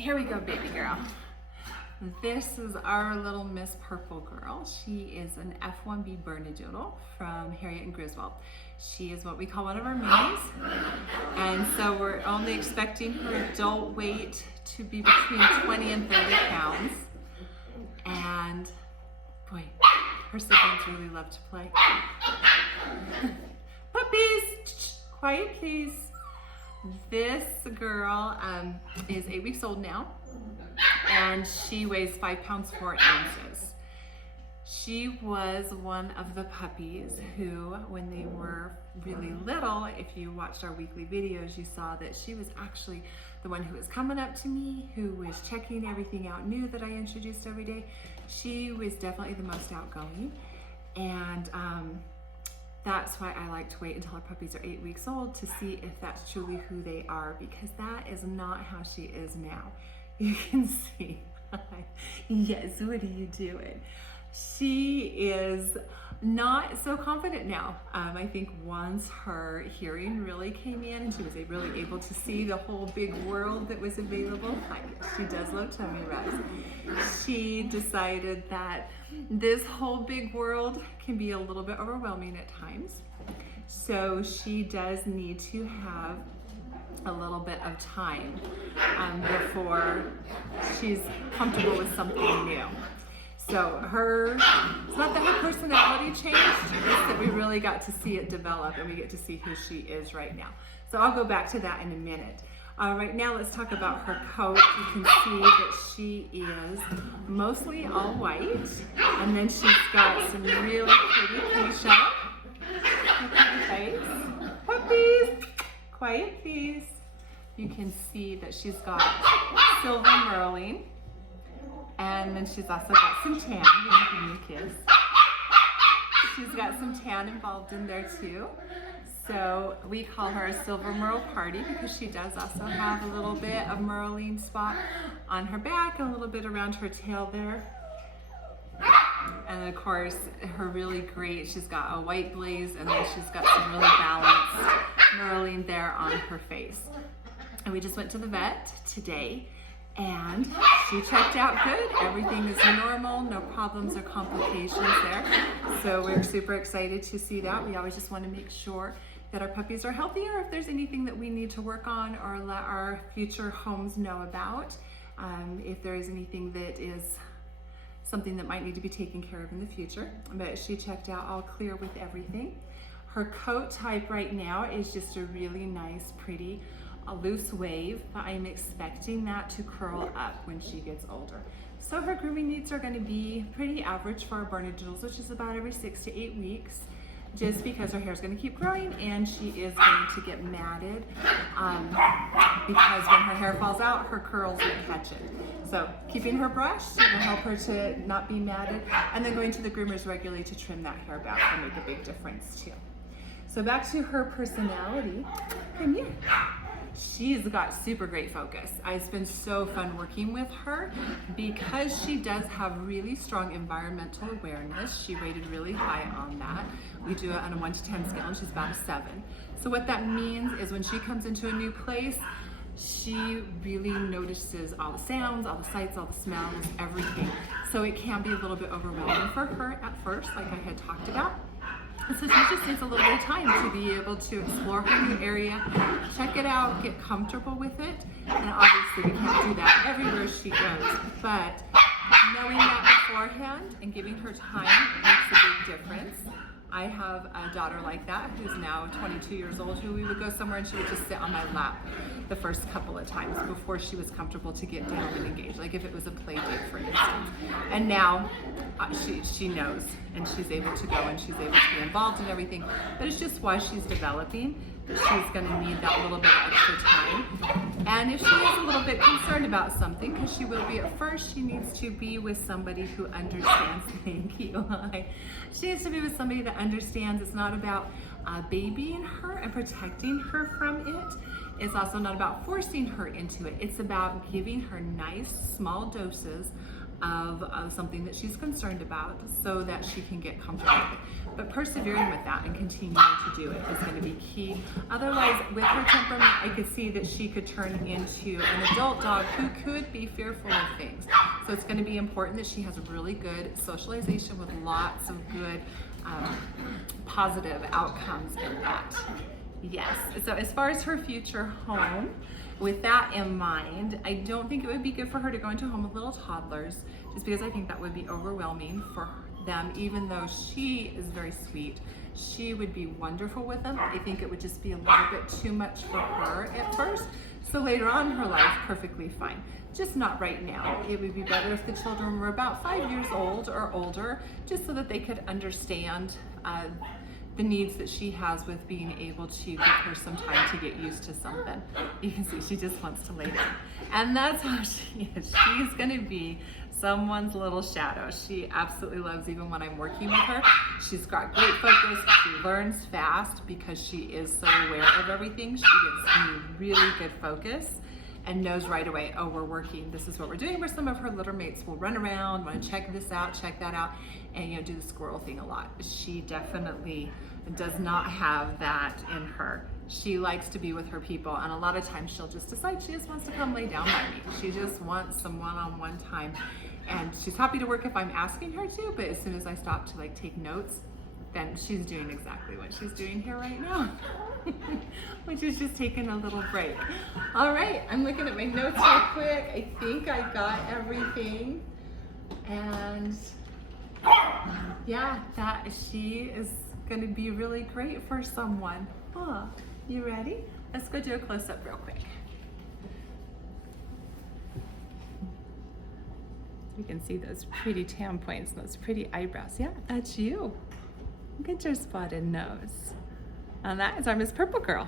here we go, baby girl. This is our little Miss Purple Girl. She is an F1B Bernedoodle from Harriet and Griswold. She is what we call one of our minis. And so we're only expecting her adult weight to be between 20 and 30 pounds. And boy, her siblings really love to play. Puppies, quiet please. This girl is 8 weeks old now, and she weighs 5 pounds 4 ounces. She was one of the puppies who, when they were really little, if you watched our weekly videos, you saw that she was actually the one who was coming up to me, who was checking everything out new that I introduced every day. She was definitely the most outgoing, and that's why I like to wait until our puppies are 8 weeks old to see if that's truly who they are, because that is not how she is now. You can see. Yes, what are you doing? She is not so confident now. I think once her hearing really came in and she was really able to see the whole big world that was available, she does love tummy rubs. She decided that this whole big world can be a little bit overwhelming at times. So she does need to have a little bit of time before she's comfortable with something new. So it's not that her personality changed, it's that we really got to see it develop and we get to see who she is right now. So I'll go back to that in a minute. Right now let's talk about her coat. You can see that she is mostly all white, and then she's got some really pretty fuchsia. Puppies, quiet please. You can see that she's got silver merling. And then she's also got some tan. Give me a kiss. She's got some tan involved in there too. So we call her a silver merle party because she does also have a little bit of merling spot on her back and a little bit around her tail there. And of course, her really great, she's got a white blaze and then she's got some really balanced merling there on her face. And we just went to the vet today, and she checked out good. Everything is normal, no problems or complications there. So we're super excited to see that. We always just want to make sure that our puppies are healthy, or if there's anything that we need to work on or let our future homes know about. If there is anything that is something that might need to be taken care of in the future. But she checked out all clear with everything. Her coat type right now is just a really nice, pretty, a loose wave, but I'm expecting that to curl up when she gets older. So her grooming needs are going to be pretty average for our Bernedoodles, which is about every 6 to 8 weeks, just because her hair is going to keep growing and she is going to get matted because when her hair falls out, her curls will catch it. So keeping her brushed will help her to not be matted, and then going to the groomers regularly to trim that hair back will make a big difference too. So back to her personality. Come here. She's got super great focus. It's been so fun working with her because she does have really strong environmental awareness. She rated really high on that. We do it on a 1 to 10 scale and she's about a 7. So what that means is when she comes into a new place, she really notices all the sounds, all the sights, all the smells, everything. So it can be a little bit overwhelming for her at first, like I had talked about. And so she just needs a little bit of time to be able to explore her new area, check it out, get comfortable with it. And obviously we can't do that everywhere she goes, but knowing that beforehand and giving her time makes a big difference. I have a daughter like that who's now 22 years old, who we would go somewhere and she would just sit on my lap the first couple of times before she was comfortable to get down and engage, like if it was a play date, for instance. And now she knows and she's able to go and she's able to be involved in everything, but it's just why she's developing that she's going to need that little bit of extra time. And if she is a little bit concerned about something, because she will be at first, she needs to be with somebody who understands. Thank you. She needs to be with somebody that understands it's not about babying her and protecting her from it. It's also not about forcing her into it. It's about giving her nice small doses of something that she's concerned about so that she can get comfortable. But persevering with that and continuing to do it is going to be key. Otherwise, with her temperament, I could see that she could turn into an adult dog who could be fearful of things. So it's going to be important that she has a really good socialization with lots of good positive outcomes in that. Yes, so as far as her future home, with that in mind, I don't think it would be good for her to go into a home with little toddlers, just because I think that would be overwhelming for them. Even though she is very sweet, she would be wonderful with them. I think it would just be a little bit too much for her at first. So later on in her life, perfectly fine. Just not right now. It would be better if the children were about 5 years old or older, just so that they could understand the needs that she has with being able to give her some time to get used to something. You can see she just wants to lay down. And that's how she is. She's gonna be someone's little shadow. She absolutely loves, even when I'm working with her, she's got great focus. She learns fast because she is so aware of everything. She gets really good focus and knows right away, oh, we're working, this is what we're doing, where some of her litter mates will run around, want to check this out, check that out, and do the squirrel thing a lot. She definitely does not have that in her. She likes to be with her people, and a lot of times she'll just decide she just wants to come lay down by me. She just wants some one-on-one time, and she's happy to work if I'm asking her to, but as soon as I stop to take notes, then she's doing exactly what she's doing here right now, which is just taking a little break. All right, I'm looking at my notes real quick. I think I got everything. And yeah, that she is gonna be really great for someone. Huh, you ready? Let's go do a close-up real quick. You can see those pretty tan points, those pretty eyebrows. Yeah, that's you. Look at your spotted nose. And that is our Miss Purple Girl.